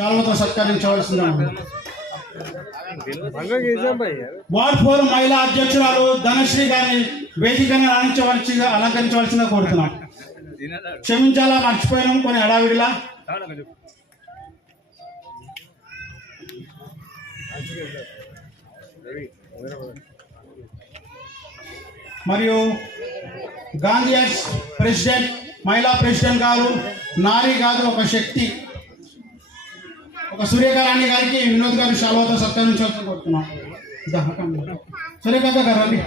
శాల్వతో సత్కరించవలసింది. Ward 4 మహిళా అధ్యక్షురాలు ధనశ్రీ గారిని వేదికను అలంకరించవలసిందిగా కోరుతున్నాం. క్షమించాలా, మర్చిపోయినాం కొన్ని హడావిడిలా. మరియు గాంధీయర్స్ ప్రెసిడెంట్, మహిళా ప్రెసిడెంట్ గారు, నారీ గారు ఒక శక్తి, ఒక సూర్యకారాణి గారికి వినోద్ గారు శాల్వాతో సత్కరించాల్సి కోరుతున్నాం. సూర్యకాంత గారు రండి.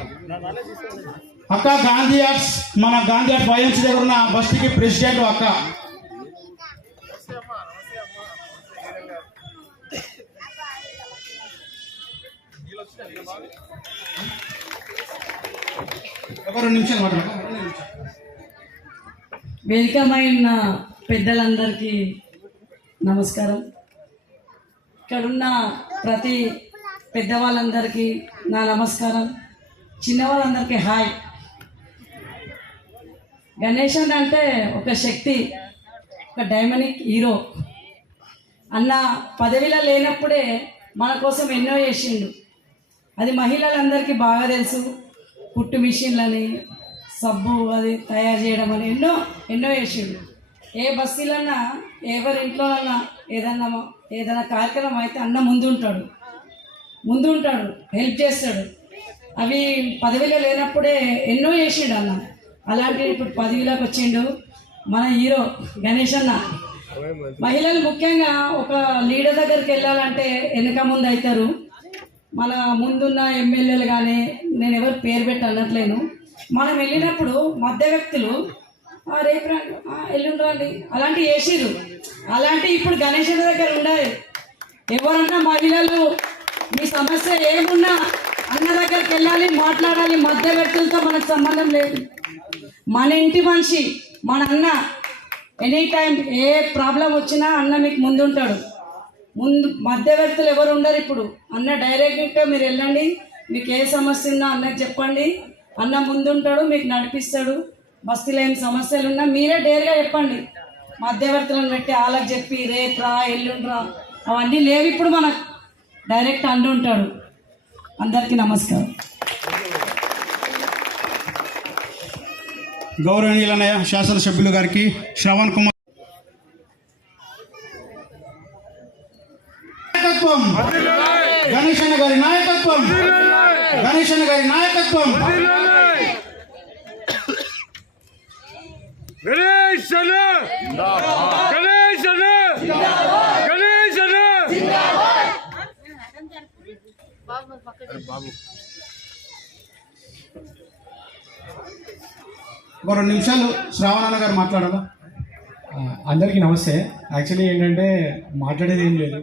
అక్క గాంధీయర్స్, మన గాంధీయర్స్ వైఎంసీ దగ్గర ఉన్న బస్తీకి ప్రెసిడెంట్ అక్క. ఒక 2 నిమిషాలు మాట్లాడండి. వేదికమైన పెద్దలందరికీ నమస్కారం. ఇక్కడున్న ప్రతి పెద్దవాళ్ళందరికీ నా నమస్కారం. చిన్నవాళ్ళందరికీ హాయ్. గణేశన్ అంటే ఒక శక్తి, ఒక డైనమిక్ హీరో. అన్న పదవిలో లేనప్పుడే మన కోసం ఎన్నో చేసిండు. అది మహిళలందరికీ బాగా తెలుసు. పుట్టు మిషన్లని, సబ్బు అది తయారు చేయడం అని ఎన్నో చేసిండు. ఏ బస్తీలన్నా, ఎవరి ఇంట్లోనన్నా ఏదైనా కార్యక్రమం అయితే అన్న ముందుంటాడు, హెల్ప్ చేస్తాడు. అవి పదవిలో లేనప్పుడే ఎన్నో చేసిండు అన్న. అలాంటి ఇప్పుడు పదవిలోకి వచ్చిండు మన హీరో గణేష్ అన్న. మహిళలు ముఖ్యంగా ఒక లీడర్ దగ్గరికి వెళ్ళాలంటే వెనక ముందు అవుతారు. మన ముందున్న ఎమ్మెల్యేలు కానీ, నేను ఎవరు పేరు పెట్టి అనట్లేను, మనం వెళ్ళినప్పుడు మధ్య వ్యక్తులు రేపు రండి, ఎల్లుండి రండి అలాంటివి వేసిర్రు. అలాంటి ఇప్పుడు గణేష్ దగ్గర ఉండాలి. ఎవరన్నా మహిళలు మీ సమస్య ఏమున్నా అన్న దగ్గరికి వెళ్ళాలి, మాట్లాడాలి. మధ్య వ్యక్తులతో మనకు సంబంధం లేదు. మన ఇంటి మనిషి, మన అన్న. ఎనీ టైం ఏ ప్రాబ్లం వచ్చినా అన్న మీకు ముందుంటాడు. మధ్య వ్యక్తులు ఎవరు ఉండరు. ఇప్పుడు అన్న డైరెక్ట్గా మీరు వెళ్ళండి, మీకు ఏ సమస్య ఉన్నా అన్నకు చెప్పండి, అన్న ముందుంటాడు, మీకు నడిపిస్తాడు. బస్తీలో ఏం సమస్యలు ఉన్నా మీరే డేర్గా చెప్పండి. మధ్యవర్తులను పెట్టి వాళ్ళకి చెప్పి రేపు రా, ఎల్లుండి రా, అవన్నీ లేవు. ఇప్పుడు మనకు డైరెక్ట్ అంటుంటాడు. అందరికీ నమస్కారం. గౌరవనీయులైన శాసనసభ్యులు గారికి శ్రవణ్ కుమార్ నాయకత్వం, గణేశన్న గారి నాయకత్వం, గణేశన్న గారి నాయకత్వం. ఒక 2 నిమిషాలు శ్రావణ గారు మాట్లాడాలా? అందరికీ నమస్తే. యాక్చువల్లీ ఏంటంటే మాట్లాడేది ఏం లేదు,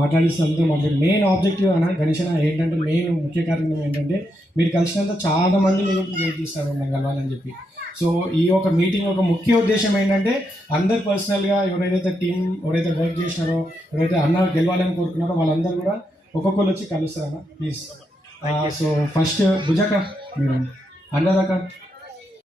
మాట్లాడిస్తున్నంత మెయిన్ ఆబ్జెక్టివ్ అన్న గణేశన ఏంటంటే మెయిన్ ముఖ్య కారణం ఏంటంటే మీరు కలిసినంత చాలామంది మీరు వెయిట్ చేస్తారు మనం కలవాలని చెప్పి. సో ఈ ఒక మీటింగ్ ఒక ముఖ్య ఉద్దేశం ఏంటంటే అందరు పర్సనల్గా ఎవరైతే టీం ఎవరైతే వర్క్ చేసినారో, ఎవరైతే అన్న గెలవాలని కోరుకున్నారో వాళ్ళందరూ కూడా ఒక్కొక్కరు వచ్చి కలుస్తారన్న ప్లీజ్. సో ఫస్ట్ భుజక మీరు అనురాధక